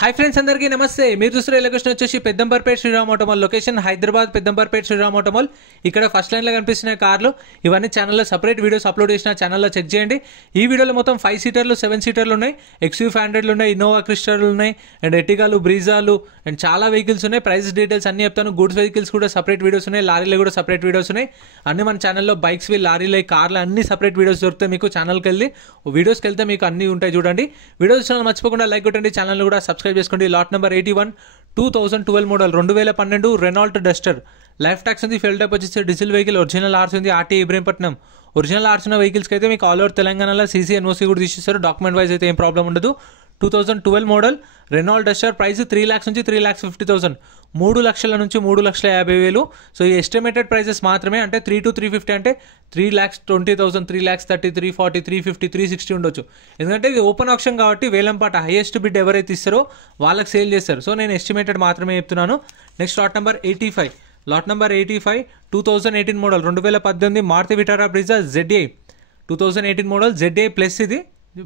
Hi friends अंदर की नमस्ते लोकेशन वे Peddamberpet Shriram automall location Hyderabad Peddamberpet Shriram automall ఇక్కడ ఫస్ట్ లైన్ లో కనిపిస్తున్న కార్లు ఇవన్నీ ఛానల్ లో సెపరేట్ వీడియోస్ అప్లోడ్ చేసిన ఛానల్ లో చెక్ చేయండి। ఈ వీడియోలో మొత్తం 5 సీటర్లు 7 సీటర్లు ఉన్నాయి, XUV 500లు ఉన్నాయి, ఇన్నోవా క్రిస్టాలు ఉన్నాయి అండ్ ఎర్టిగాలు బ్రీజాలు అండ్ చాలా వెహికల్స్ ఉన్నాయి। ప్రైస్ డీటెయిల్స్ అన్ని చెప్తాను। గూడ్స్ వెహికల్స్ కూడా సెపరేట్ వీడియోస్ ఉన్నాయి, లారీలు కూడా సెపరేట్ వీడియోస్ ఉన్నాయి। అన్ని మన ఛానల్లో బైక్స్ వి లారీలు కార్లు అన్ని సెపరేట్ వీడియోస్ దొరుకుతాయి। మీకు ఛానల్కి వెళ్ళి వీడియోస్కి వెళ్తే మీకు అన్ని ఉంటాయి చూడండి। వీడియోస్ ఛానల్ మర్చిపోకుండా లైక్ కొట్టండి, ఛానల్ కూడా సబ్స్క్రైబ్ చేసుకోండి। Lot number 81 2012 model 2012 Renault Duster life tax ఉంది, ఫెల్ టైప్ వచ్చేసి డీజిల్ వెహికల్, ఒరిజినల్ ఆర్స్ ఉంది, ఆర్టీ ఇబ్రహీంపట్నం ఒరిజినల్ ఆర్స్ ఉన్న వెహికల్స్కి అయితే మీకు ఆల్ ఓవర్ తెలంగాణలో సీసీ ఎన్ఓసీ కూడా తీసిస్తారు। డాక్యుమెంట్ వైజ్ అయితే ఏం ప్రాబ్లం ఉండదు। 2012 model Renault Duster price 3 lakhs నుంచి 3,50,000 3 లక్షల నుంచి 3,50,000। సో ఈ ఎస్టిమేటెడ్ ప్రైసెస్ మాత్రమే, అంటే 3 to 350 అంటే 3,20,000 3,30,000 340 350 360 ఉండొచ్చు। ఎందుకంటే ఇది ఓపెన్ ఆప్షన్ కాబట్టి వేలంపాట హైయెస్ట్ బిడ్ ఎవరైతే ఇస్తారో వాళ్ళకి సేల్ చేస్తారు। సో నేను ఎస్టిమేటెడ్ మాత్రమే చెప్తున్నాను। Next lot number 85 lot number 85 2018 model 2018 Maruti Vitara Brezza ZA 2018 model ZA plus, ఇది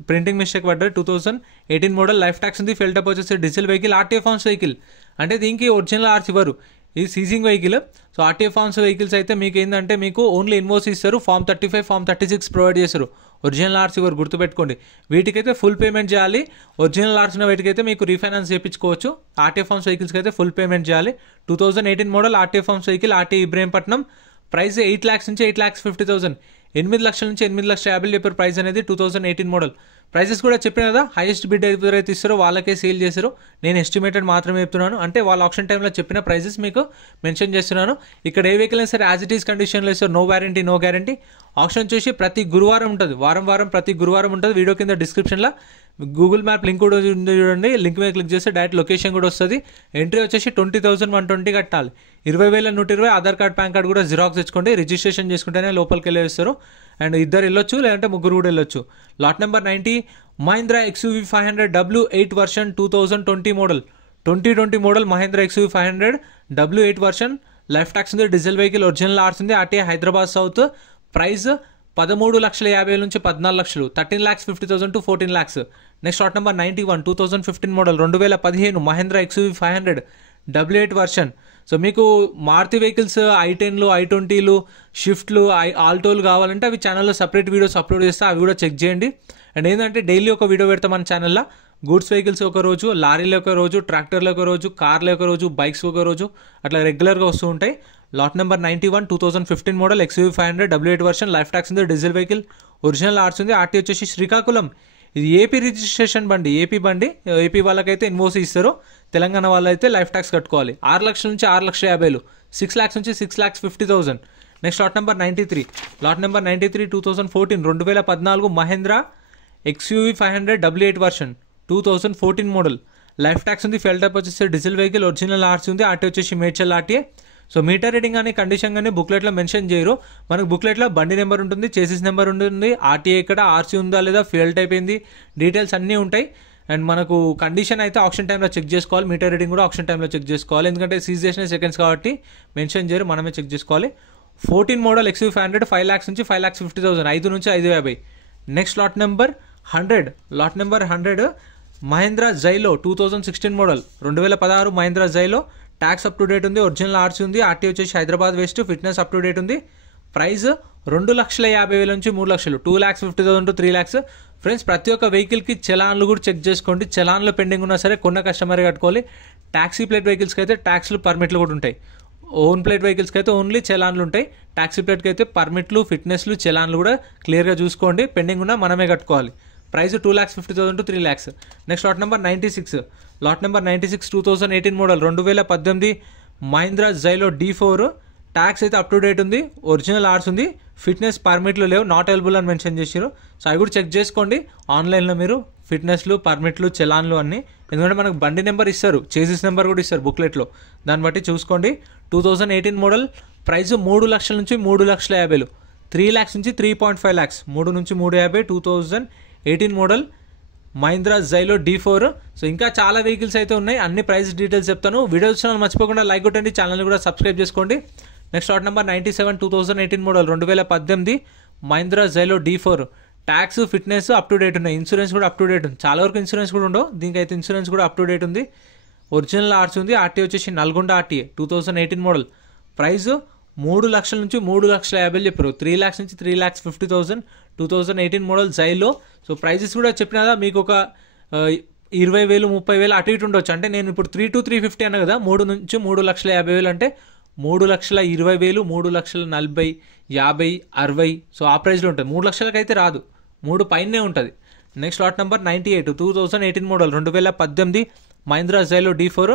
ప్రింటింగ్ మిస్టేక్ పడ్డది। 2018 మోడల్ లైఫ్ ట్యాక్స్ ఉంది, ఫెల్ టైప్ వచ్చేసి diesel vehicle, RTA forms vehicle, అంటే దీనికి ఒరిజినల్ ఆర్స్ ఇవ్వరు, ఇది seizing vehicle. So RTA forms vehicles అయితే మీకు ఏంటంటే మీకు ఓన్లీ ఇన్వోయిస్ ఇస్తారు, ఫార్మ్ 35 ఫార్మ్ 36 ప్రొవైడ్ చేస్తారు, ఒరిజినల్ ఆర్స్ ఇవ్వరు, గుర్తుపెట్టుకోండి। వీటికైతే ఫుల్ పేమెంట్ చేయాలి, ఒరిజినల్ ఆర్స్ ఉన్న వీటికైతే మీకు రీఫైనాన్స్ చేయించుకోవచ్చు। ఆర్టీఏ ఫార్మ్స్ వెహికల్స్కి అయితే ఫుల్ పేమెంట్ చేయాలి। 2018 model RTA forms vehicle, RT Ibrahimpatnam, price 8 lakhs నుంచి 8,50,000 8 లక్షల నుంచి 8,50,000 చెప్పారు ప్రైస్ అనేది। 2018 మోడల్ ప్రైసెస్ కూడా చెప్పిన కదా, హైయెస్ట్ బిడ్ ఎవరైతే ఇస్తారో వాళ్ళకే సేల్ చేశారు। నేను ఎస్టిమేటెడ్ మాత్రమే చెప్తున్నాను, అంటే వాళ్ళ ఆప్షన్ టైంలో చెప్పిన ప్రైసెస్ మీకు మెన్షన్ చేస్తున్నాను। ఇక్కడ ఏ వెహికల్ అయినా సరే యాజ్ ఇట్ ఈస్ కండిషన్లో ఇస్తారు, no warranty no guarantee. Auction వచ్చేసి ప్రతి గురువారం ఉంటుంది, వారం ప్రతి గురువారం ఉంటుంది। వీడియో కింద డిస్క్రిప్షన్లో గూగుల్ మ్యాప్ లింక్ కూడా ఉంది చూడండి, లింక్ మీద క్లిక్ చేస్తే డైరెక్ట్ లొకేషన్ కూడా వస్తుంది। ఎంట్రీ వచ్చేసి 20,120 కట్టాలి, 20,120 ఆధార్ కార్డ్ పాన్ కార్డ్ కూడా జిరాక్స్ తెచ్చుకోండి, రిజిస్ట్రేషన్ చేసుకుంటేనే లోపలికి వెళ్ళేస్తారు। అండ్ ఇద్దరు వెళ్ళొచ్చు, లేదంటే ముగ్గురు కూడా వెళ్ళొచ్చు। Lot number 90 Mahindra XUV 500 W8 version 2020 model 2020 model Mahindra XUV 500 W8 version life tax ఉంది, డీజిల్ వెహికల్, ఒరిజినల్ ఆర్స్ ఉంది, ఆర్టీఏ హైదరాబాద్ సౌత్, ప్రైస్ 13,50,000 నుంచి 14 లక్షలు 13,50,000 to 14 lakhs। Next lot number 91 2015 model 2015 Mahindra XUV 500 W8 version. So మీకు మారుతి వెహికల్స్ i10లు i20లు షిఫ్ట్లు ఆల్టోలు కావాలంటే అవి ఛానల్లో సపరేట్ వీడియోస్ అప్లోడ్ చేస్తే అవి కూడా చెక్ చేయండి। అండ్ ఏంటంటే డైలీ ఒక వీడియో పెడతాం మన ఛానల్లో, గూడ్స్ వెహికల్స్ ఒక రోజు, లారీలు ఒక రోజు, ట్రాక్టర్లు ఒక రోజు, కార్లు ఒక రోజు, బైక్స్ ఒక రోజు, అట్లా రెగ్యులర్గా వస్తూ ఉంటాయి। Lot number 91 2015 model XUV 500 W8 version life tax ఉంది, డీజిల్ వెహికల్, ఒరిజినల్ ఆర్ట్స్ ఉంది, ఆర్టీ వచ్చేసి శ్రీకాకుళం, ఇది ఏపీ రిజిస్ట్రేషన్ బండి, ఏపీ బండి, ఏపీ వాళ్ళకైతే ఇన్వోయిస్ ఇస్తారు, తెలంగాణ వాళ్ళైతే లైఫ్ ట్యాక్స్ కట్టుకోవాలి। 6 లక్షల నుంచి 6,50,000 6 lakhs నుంచి 6,50,000। Next lot number 93 lot number 93 2014 2014 Mahindra XUV 500 W8 version 2014 model life tax ఉంది, ఫెల్ టైప్ వచ్చేసి డీజిల్ వెహికల్, ఒరిజినల్ ఆర్సీ ఉంది, ఆర్టీ వచ్చేసి Medchal RTA. So meter reading కానీ కండిషన్ కానీ బుక్లెట్లో మెన్షన్ చేయరు, మనకు బుక్లెట్లో బండి నెంబర్ ఉంటుంది, చేసిస్ నెంబర్ ఉంటుంది, ఆర్టీఏ ఇక్కడ ఆర్సీ ఉందా లేదా, ఫెల్ టైప్ ఏంది, డీటెయిల్స్ అన్నీ ఉంటాయి। అండ్ మనకు కండిషన్ అయితే ఆప్షన్ టైంలో చెక్ చేసుకోవాలి, మీటర్ రీడింగ్ కూడా ఆప్షన్ టైంలో చెక్ చేసుకోవాలి, ఎందుకంటే సీజ్ చేసిన సెకండ్స్ కాబట్టి మెన్షన్ చేయరు, మనమే చెక్ చేసుకోవాలి। 14 మోడల్ XUV 500 5 lakhs నుంచి 5,50,000 5 నుంచి 5,50,000। Next lot number 100 lot number 100 Mahindra Xylo 2016 model 2016 Mahindra Xylo, tax up to date ఉంది, ఒరిజినల్ ఆర్సీ ఉంది, ఆర్టీ వచ్చేసి Hyderabad west, fitness up to date ఉంది, ప్రైస్ 2,50,000 నుంచి 3 లక్షలు 2,50,000 to 3 lakhs। ఫ్రెండ్స్ ప్రతి ఒక్క వెహికల్కి చలాన్లు కూడా చెక్ చేసుకోండి, చలాన్లు పెండింగ్ ఉన్నా సరే కొన్న కస్టమర్ కట్టుకోవాలి। ట్యాక్సీ ప్లేట్ వెహికల్స్కి అయితే ట్యాక్స్లు పర్మిట్లు కూడా ఉంటాయి, ఓన్ ప్లేట్ వెహికల్స్కి అయితే ఓన్లీ చలాన్లు ఉంటాయి, ట్యాక్సీ ప్లేట్కి అయితే పర్మిట్లు ఫిట్నెస్లు చలాన్లు కూడా క్లియర్గా చూసుకోండి, పెండింగ్ ఉన్నా మనమే కట్టుకోవాలి। Price 2,50,000 to 3 lakhs। Next lot number 96 lot number 96 2018 model 2018 Mahindra Xylo D4 tax అయితే అప్ టు డేట్ ఉంది, ఒరిజినల్ ఆర్స్ ఉంది, ఫిట్నెస్ పర్మిట్లు లేవు, నాట్ అవైలబుల్ అని మెన్షన్ చేశారు। సో అవి కూడా చెక్ చేసుకోండి ఆన్లైన్లో మీరు, ఫిట్నెస్లు పర్మిట్లు చలాన్లు అన్నీ, ఎందుకంటే మనకు బండి నెంబర్ ఇస్తారు, చేసిస్ నెంబర్ కూడా ఇస్తారు బుక్లెట్లో, దాన్ని బట్టి చూసుకోండి। 2018 మోడల్ ప్రైస్ 3 లక్షల నుంచి 3,50,000 3 lakhs నుంచి 3.5 lakhs 3 నుంచి 3.50 2018 model Mahindra Xylo D4। So ఇంకా చాలా వెహికల్స్ అయితే ఉన్నాయి, అన్ని ప్రైస్ డీటెయిల్స్ చెప్తాను, వీడియోస్ ఛానల్ మర్చిపోకుండా లైక్ కొట్టండి, ఛానల్ కూడా సబ్స్క్రైబ్ చేసుకోండి। Next lot number 97 2018 model 2018 Mahindra Xylo D4 tax fitness up to date ఉన్నాయి, ఇన్సూరెన్స్ కూడా అప్ టు డేట్ ఉంది. చాలా వరకు ఇన్సూరెన్స్ కూడా ఉండవు, దీనికైతే ఇన్సూరెన్స్ కూడా అప్ టు డేట్ ఉంది. ఒరిజినల్ ఆర్సీ ఉంది. ఆర్టీఏ వచ్చేసి నల్గొండ ఆర్టీఏ 2018 మోడల్. ప్రైస్ 3 లక్షల నుంచి 3,50,000 చెప్పారు. 3 lakhs నుంచి 3,50,000 2018 మోడల్ జైలో. సో ప్రైజెస్ కూడా చెప్పిన కదా మీకు ఒక 20,000 30,000 అటు ఇటు ఉండొచ్చు. అంటే నేను ఇప్పుడు 3 to 350 అన్నా కదా, 3 నుంచి 3,50,000 అంటే 3,20,000 3,40,000 50 60. సో ఆ ప్రైస్లో ఉంటుంది. 3 లక్షలకి అయితే రాదు, 3 పైనే ఉంటుంది. Next lot number 98 2018 model 2018 Mahindra Xylo D4.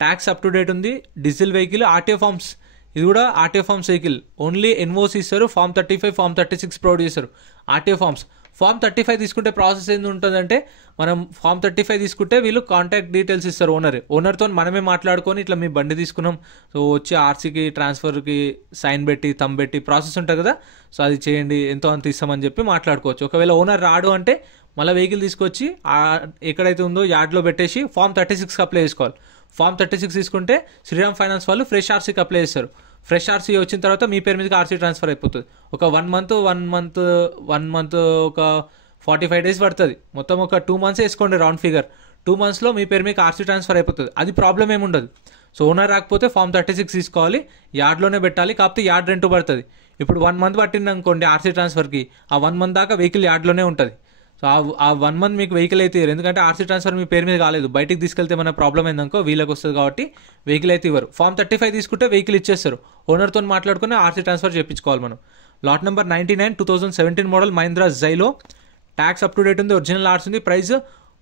Tax up to date ఉంది. Diesel vehicle. ఆర్టీఓ ఫార్మ్స్, ఇది కూడా RTO forms vehicle. Only NOC ఇస్తారు. ఫామ్ 35 ఫామ్ 36 ప్రొవైడ్ చేస్తారు. RTO forms. ఫామ్ 35 తీసుకుంటే ప్రాసెస్ ఏంది ఉంటుందంటే, మనం ఫామ్ 35 తీసుకుంటే వీళ్ళు కాంటాక్ట్ డీటెయిల్స్ ఇస్తారు. ఓనర్తో మనమే మాట్లాడుకొని ఇట్లా మీ బండి తీసుకున్నాం, సో వచ్చి ఆర్సీకి ట్రాన్స్ఫర్కి సైన్ పెట్టి థంబ్ పెట్టి ప్రాసెస్ ఉంటుంది కదా, సో అది చేయండి ఎంతో అంత ఇస్తామని చెప్పి మాట్లాడుకోవచ్చు. ఒకవేళ ఓనర్ రాడు అంటే మళ్ళీ వెహికల్ తీసుకొచ్చి ఎక్కడైతే ఉందో యార్డ్లో పెట్టేసి ఫామ్ 36కి అప్లై చేసుకోవాలి. ఫామ్ 36 తీసుకుంటే శ్రీరామ్ ఫైనాన్స్ వాళ్ళు ఫ్రెష్ ఆర్సీకి అప్లై చేస్తారు. ఫ్రెష్ ఆర్సీ వచ్చిన తర్వాత మీ పేరు మీదకి ఆర్సీ ట్రాన్స్ఫర్ అయిపోతుంది. ఒక 1 month ఒక 45 days పడుతుంది. మొత్తం ఒక 2 months వేసుకోండి రౌండ్ ఫిగర్. 2 monthsలో మీ పేరు మీకు ఆర్సీ ట్రాన్స్ఫర్ అయిపోతుంది. అది ప్రాబ్లం ఏముండదు. సో ఓనర్ రాకపోతే ఫామ్ 36 తీసుకోవాలి, యార్డ్లోనే పెట్టాలి. కాకపోతే యార్డ్ రెంట్ పడుతుంది. ఇప్పుడు 1 month పట్టింది అనుకోండి ఆర్సీ ట్రాన్స్ఫర్కి, ఆ 1 month దాకా వెహికల్ యార్డ్లోనే ఉంటుంది. సో ఆ 1 month మీకు వెహికల్ అయితే ఇవ్వరు, ఎందుకంటే ఆర్సీ ట్రాన్స్ఫర్ మీ పేరు మీద కాలేదు. బయటికి తీసుకెళ్తే మన ప్రాబ్లం ఏందనుకో వీళ్ళకి వస్తుంది కాబట్టి వెహికల్ అయితే ఇవ్వరు. ఫామ్ 35 తీసుకుంటే వెహికల్ ఇచ్చేస్తారు. ఓనర్తో మాట్లాడుకుని ఆర్సీ ట్రాన్స్ఫర్ చేయించుకోవాలి మనం. Lot number 99 2017 model Mahindra Xylo. Tax up to date ఉంది. ఒరిజినల్ ఆర్సీ ఉంది. ప్రైస్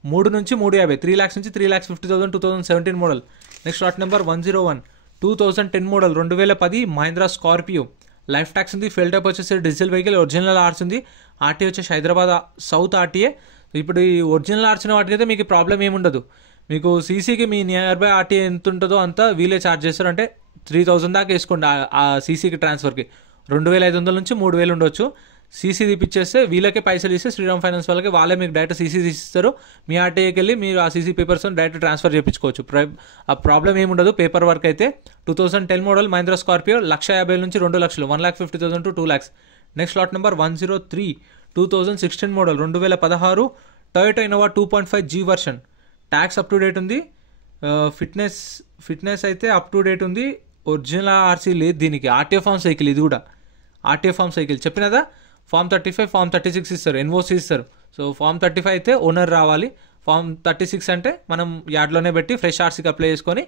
3 నుంచి 350, 3 lakhs నుంచి 3,50,000 2017 model. Next lot number 101 2010 model 2010 Mahindra Scorpio. Life tax ఉంది. ఫెల్ టైప్ వచ్చేసి డీజిల్ వెహికల్. ఒరిజినల్ ఆర్సీ ఉంది. ఆర్టీఏ వచ్చేసి హైదరాబాద్ సౌత్ ఆర్టీఏ. ఇప్పుడు ఈ ఒరిజినల్ ఆర్చిన వాటికైతే మీకు ప్రాబ్లం ఏముండదు. మీకు సీసీకి మీ నియర్ బై ఆర్టీఏ ఎంత ఉంటుందో అంతా వీలే ఛార్జ్ చేస్తారు. అంటే 3,000 దాకా వేసుకోండి ఆ సీసీకి ట్రాన్స్ఫర్కి. 2,500 నుంచి 3,000 ఉండొచ్చు. సీసీ తీపిచ్చేస్తే వీళ్ళకే పైసలు ఇస్తే శ్రీరామ్ ఫైనాన్స్ వాళ్ళకి వాళ్ళే మీకు డైరెక్ట్ సీసీ తీసిస్తారు. మీ ఆర్టీఏకి వెళ్ళి మీరు ఆ సీసీ పేపర్స్ డైరెక్ట్ ట్రాన్స్ఫర్ చేయించుకోవచ్చు. ఆ ప్రాబ్లం ఏముండదు. పేపర్ వర్క్ అయితే 2010 మోడల్ మహీంద్రా స్కార్పియో 1,50,000 నుంచి 2 లక్షలు, 1,50,000 to 2 lakhs. Next lot number 103 2016 model 2016 Toyota Innova 2.5 G version. Tax up to date ఉంది. ఫిట్నెస్ అయితే అప్ టు డేట్ ఉంది. ఒరిజినల్ ఆర్సీ లేదు దీనికి. RTO forms vehicle. ఇది కూడా ఆర్టీఓ ఫార్మ్స్ వెహికల్. చెప్పినదా ఫామ్ 35 ఫామ్ 36 ఇస్తారు, ఎన్ఓసి ఇస్తారు. సో ఫామ్ 35 అయితే ఓనర్ రావాలి. ఫామ్ 36 అంటే మనం యార్డ్లోనే పెట్టి ఫ్రెష్ ఆర్సీకి అప్లై చేసుకొని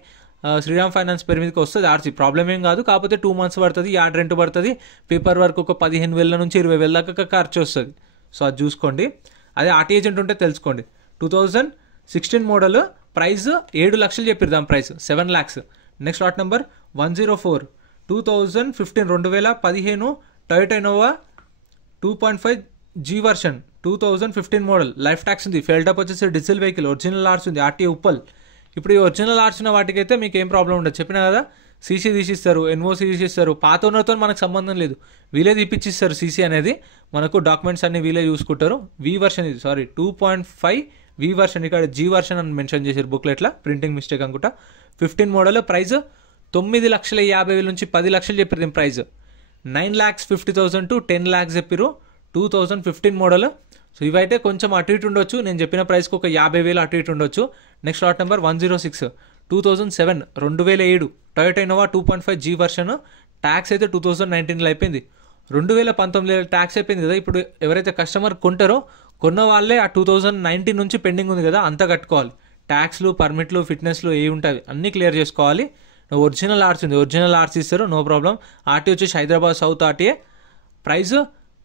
శ్రీరామ్ ఫైనాన్స్ పేరు మీదకి వస్తుంది ఆర్సీ. ప్రాబ్లం ఏం కాదు. కాకపోతే 2 months పడుతుంది. యార్డ్ రెంట్ పడుతుంది. పేపర్ వర్క్ ఒక 15,000 నుంచి 20,000 దాకా ఖర్చు వస్తుంది. సో అది చూసుకోండి. అదే ఆర్టీ ఏజెంట్ ఉంటే తెలుసుకోండి. 2016 మోడల్. ప్రైస్ 7 లక్షలు చెప్పారు, దాని price 7 lakhs. Next lot number 104 2015 2015 Toyota Innova 2.5 G version 2015 model. Life tax ఉంది. ఫెల్టప్ వచ్చేసి డీజిల్ వెహికల్. ఒరిజినల్ ఆర్స్ ఉంది. ఆర్టీఏ ఉప్పల్. ఇప్పుడు ఈ ఒరిజినల్ ఆర్స్ ఉన్న వాటికైతే మీకు ఏం ప్రాబ్లం ఉండదు. చెప్పినా కదా సీసీ తీసిస్తారు, ఎన్ఓసి తీసిస్తారు. పాత ఓనర్తో మనకు సంబంధం లేదు, వీలే తీపిచ్చిస్తారు. సీసీ అనేది మనకు డాక్యుమెంట్స్ అన్ని వీలే చూసుకుంటారు. వి వర్షన్ ఇది, సారీ 2.5 వి వర్షన్. ఇక్కడ జీ వర్షన్ అని మెన్షన్ చేశారు బుక్లెట్లో, ప్రింటింగ్ మిస్టేక్ అనుకుంటా. 15 మోడల్. ప్రైస్ 9,50,000 నుంచి 10 లక్షలు చెప్పారు దీని ప్రైస్. 9,50,000 to 10 lakhs చెప్పారు. 2015 మోడల్. సో ఇవైతే కొంచెం అటు ఇటు ఉండొచ్చు. నేను చెప్పిన ప్రైస్కి ఒక 50,000 అటు ఇటు ఉండొచ్చు. Next lot number 106 2007 2007 Toyota Innova 2.5 G version. Tax అయితే 2019లో అయిపోయింది. 2019 ట్యాక్స్ అయిపోయింది కదా. ఇప్పుడు ఎవరైతే కస్టమర్ కొంటారో కొన్న వాళ్ళే ఆ 2019 నుంచి పెండింగ్ ఉంది కదా అంతా కట్టుకోవాలి. ట్యాక్స్లు, పర్మిట్లు, ఫిట్నెస్లు ఏ ఉంటాయి అన్నీ క్లియర్ చేసుకోవాలి. ఒరిజినల్ ఆర్సీ ఉంది. ఒరిజినల్ ఆర్సీ ఇస్తారు, నో ప్రాబ్లం. ఆర్టీ వచ్చేసి హైదరాబాద్ సౌత్ ఆర్టీఏ. ప్రైస్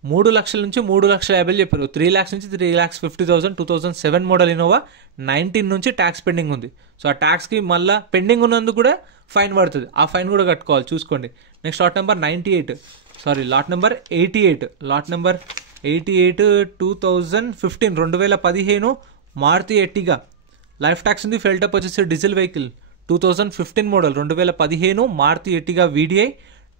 3 లక్షల నుంచి 3,50,000 చెప్పారు. 3 lakhs నుంచి 3,50,000 2007 మోడల్ ఇన్నోవా. 19 నుంచి ట్యాక్స్ పెండింగ్ ఉంది. సో ఆ ట్యాక్స్కి మళ్ళీ పెండింగ్ ఉన్నందుకు కూడా ఫైన్ పడుతుంది. ఆ ఫైన్ కూడా కట్టుకోవాలి, చూసుకోండి. Next lot number 98 sorry lot number 88 lot number 88 2015 2015 Maruti Ertiga. Life tax ఉంది. ఫెల్టప్ వచ్చేసి diesel vehicle. 2015 model 2015 Maruti Ertiga VDI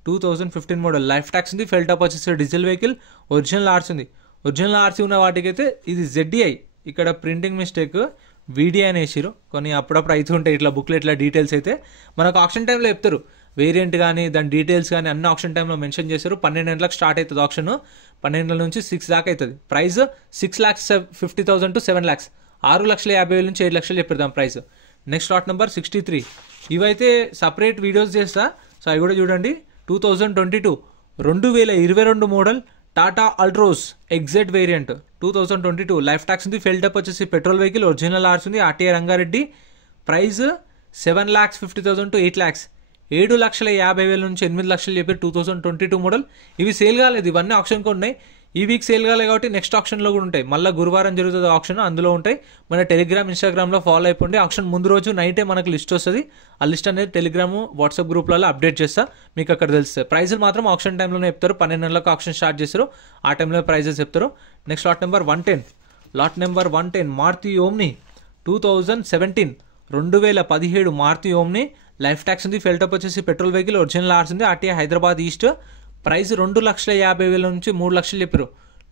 2015 model. Life tax ఉంది. ఫెల్టప్ వచ్చేసి డీజిల్ వెహికల్. ఒరిజినల్ ఆర్సీ ఉంది. ఒరిజినల్ ఆర్సీ ఉన్న వాటికైతే ఇది ZDI. ఇక్కడ ప్రింటింగ్ మిస్టేక్ వీడిఐ అని వేసారు. కొన్ని అప్పుడప్పుడు అవుతుంటాయి ఇట్లా బుక్లెట్ ఇట్లా డీటెయిల్స్ అయితే మనకు ఆప్షన్ టైంలో చెప్తారు. వేరియంట్ కానీ దాని డీటెయిల్స్ కానీ అన్ని ఆప్షన్ టైంలో మెన్షన్ చేశారు. 12 గంటలకు స్టార్ట్ అవుతుంది ఆప్షన్, 12 గంటల నుంచి 6 దాకా అవుతుంది. ప్రైస్ 6,50,000 to 7 lakhs, 6,50,000 నుంచి 7 లక్షలు చెప్పారు దాని ప్రైస్. Next lot number 63. ఇవైతే సపరేట్ వీడియోస్ చేస్తా, సో అవి కూడా చూడండి. 2022 2022 మోడల్ టాటా అల్ట్రోస్ ఎగ్జెట్ వేరియంట్ 2022. లైఫ్ ట్యాక్స్ ఉంది, ఫెల్ టప్ వచ్చేసి పెట్రోల్ వెహికల్, ఒరిజినల్ ఆర్స్ ఉంది, RTI Rangareddy. Price 7,50,000 to 8 lakhs, 7,50,000 నుంచి 8 లక్షలు చెప్పారు. 2022 మోడల్. ఇవి సేల్ కాలేదు, ఇవన్నీ ఆప్షన్కి ఉన్నాయి. ఈ వీక్ సేల్ కాలేదు కాబట్టి నెక్స్ట్ ఆప్షన్లో కూడా ఉంటాయి. మళ్ళీ గురువారం జరుగుతుంది ఆప్షన్, అందులో ఉంటాయి. మన టెలిగ్రామ్ ఇన్స్టాగ్రామ్లో ఫాలో అయిపోండి. ఆప్షన్ ముందు రోజు నైటే మనకు లిస్ట్ వస్తుంది. ఆ లిస్ట్ అనేది టెలిగ్రామ్ వాట్సాప్ గ్రూప్లలో అప్డేట్ చేస్తా, మీకు అక్కడ తెలుస్తుంది. ప్రైజులు మాత్రం ఆప్షన్ టైంలోనే చెప్తారు. 12 గంటలకు ఆప్షన్ స్టార్ట్ చేస్తారు, ఆ టైంలో ప్రైజెస్ చెప్తారు. Next lot number 110 Maruti Omni 2017 2017 Maruti Omni. Life tax ఉంది, ఫెల్టప్ వచ్చేసి పెట్రోల్ వెహికల్, ఒరిజినల్ ఆర్స్ ఉంది, ఆర్టీఐ హైదరాబాద్ ఈస్ట్. ప్రైస్ 2,50,000 నుంచి 3 లక్షలు చెప్పారు.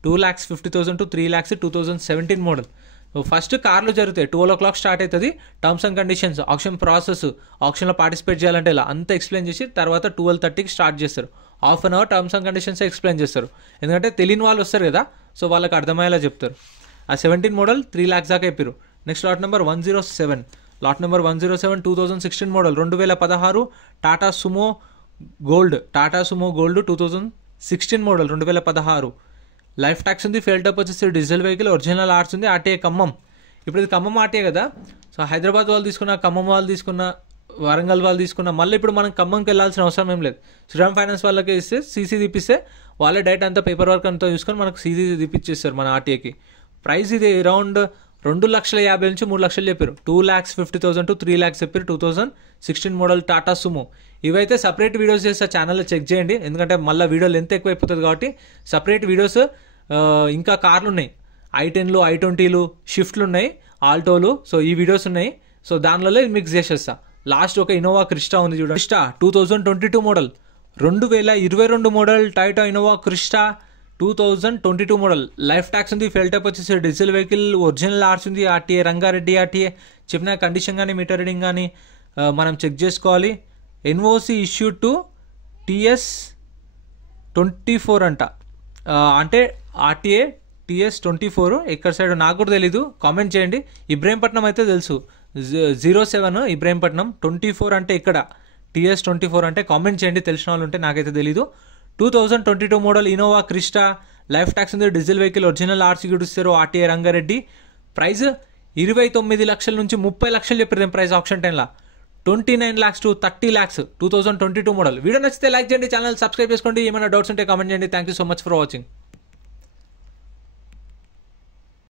2,50,000 to 3 lakhs 2017 మోడల్. ఫస్ట్ కార్లు జరుగుతాయి, 12 o'clock స్టార్ట్ అవుతుంది. Terms and conditions, auction process, ఆప్షన్లో పార్టిసిపేట్ చేయాలంటే ఇలా అంతా ఎక్స్ప్లెయిన్ చేసి తర్వాత 12:30కి స్టార్ట్ చేస్తారు. Half an hour terms and conditions explain చేస్తారు, ఎందుకంటే తెలియని వాళ్ళు వస్తారు కదా, సో వాళ్ళకి అర్థమయ్యేలా చెప్తారు. ఆ 17 మోడల్ 3 lakhs దాకా చెప్పారు. Next lot number 107. Lot number 107 2016 model 2016 Tata Sumo gold 2016 model 2016. Life tax ఉంది, ఫెల్ టప్ వచ్చేసి డీజిల్ వెహికల్, ఒరిజినల్ ఆర్ట్స్ ఉంది, ఆర్టీఐ ఖమ్మం. ఇప్పుడు ఇది ఖమ్మం ఆర్టీఐ కదా, సో హైదరాబాద్ వాళ్ళు తీసుకున్న, ఖమ్మం వాళ్ళు తీసుకున్న, వరంగల్ వాళ్ళు తీసుకున్న, మళ్ళీ ఇప్పుడు మనం ఖమ్మంకి వెళ్ళాల్సిన అవసరం ఏం లేదు. శ్రీరామ్ ఫైనాన్స్ వాళ్ళకి ఇస్తే సీసీ తీపిస్తే వాళ్ళే డైరెక్ట్ అంతా పేపర్ వర్క్ అంతా చూసుకొని మనకు సీసీ తీపిచ్చేస్తారు మన ఆర్టీఐకి. ప్రైస్ ఇది అరౌండ్ 2,50,000 నుంచి 3 లక్షలు చెప్పారు. 2,50,000 to 3 lakhs చెప్పారు. 2016 మోడల్ టాటా సుమో. ఇవైతే సపరేట్ వీడియోస్ చేస్తే ఛానల్లో చెక్ చేయండి, ఎందుకంటే మళ్ళీ వీడియో లెంత్ ఎక్కువ అయిపోతుంది కాబట్టి సపరేట్ వీడియోస్. ఇంకా కార్లు ఉన్నాయి, i10లు, i20లు, షిఫ్ట్లు ఉన్నాయి, ఆల్టోలు. సో ఈ వీడియోస్ ఉన్నాయి, సో దానిలో మిక్స్ చేసేస్తా. లాస్ట్ ఒక ఇన్నోవా క్రిస్టా ఉంది చూడండి. Crysta 2022 model 2022 model Toyota Innova Crysta 2022 model. Life tax ఉంది, ఫెల్ టైప్ వచ్చేసి డీజిల్ వెహికల్, ఒరిజినల్ ఆర్స్ ఉంది, ఆర్టీఏ రంగారెడ్డి ఆర్టీఏ. చెప్పిన కండిషన్ కానీ మీటర్ రీడింగ్ కానీ మనం చెక్ చేసుకోవాలి. ఎన్ఓసి ఇష్యూ టు TS24 అంట, అంటే ఆర్టీఏ TS24 ఎక్కడ సైడ్ నాకు కూడా తెలీదు, కామెంట్ చేయండి. ఇబ్రహీంపట్నం అయితే తెలుసు, 07 ఇబ్రహీంపట్నం. 24 అంటే ఇక్కడ, TS24 అంటే కామెంట్ చేయండి తెలిసిన వాళ్ళు ఉంటే, నాకైతే తెలీదు. 2022 model Innova Crysta. Life tax ఉంది, డీజిల్ వెహికల్, ఒరిజినల్ ఆర్సీ గుడిస్తారు, ఆర్టీఐ రంగారెడ్డి. ప్రైస్ 29 లక్షల నుంచి 30 లక్షలు చెప్పారు ప్రైస్ ఆప్షన్ టైంలో. 29 lakhs to 30 lakhs 2022 model. Video నచ్చితే లైక్ చేయండి, ఛానల్ సబ్స్క్రైబ్ చేసుకోండి. ఏమైనా డౌట్స్ ఉంటే కామెంట్ చేయండి. Thank you so much for watching.